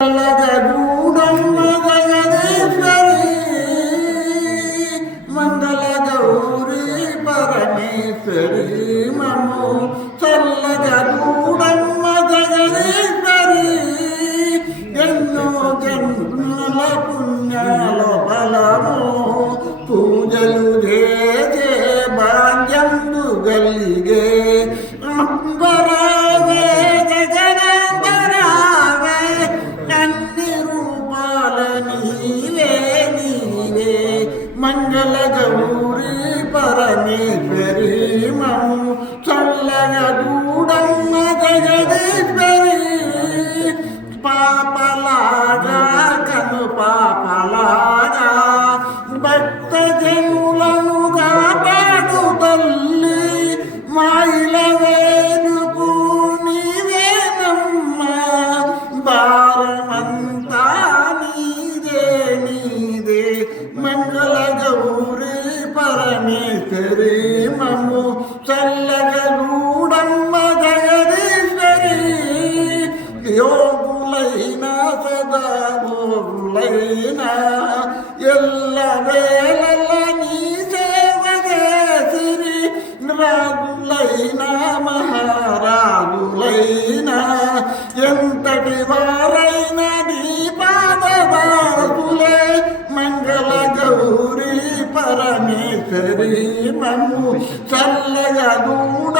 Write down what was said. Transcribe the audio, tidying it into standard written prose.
మంగళగూడమ్మ జగదీశ్వరి మంగళ గౌరీ పరమేశ్వరి మము చల్లగూడమ్మ జగదీశ్వరి ఎన్నో జన్మల పుణ్యాల బలము పూజలు చేసే భాగ్యంబు గలిగే అంబరావే జగదంబరావే అన్ని రూపాల నీవే నీవే మంగళ గౌరీ పరమేశ్వరి మము చల్లగూడమ్మ జగదీశ్వరి పాపలాగా కను పాపలాగా భక్త జనులను కాపాడు తల్లి మాయిల వేడుకు నీవేనమ్మ భారమంతా నీదే నీదే మంగళ గౌరీ పరమేశ్వరి మము చల్లగూడమ్మ జగదీశ్వరి యోగులైనా సదాభోగులైనా ఎల్ల వేళల నీ సేవ చేసిరి రాజులైనా మహారాజులైనా ఎంతటి వారైనా నీ పాదవాసులే మంగళ గౌరీ పరమేశ్వరి మము చల్లగూడ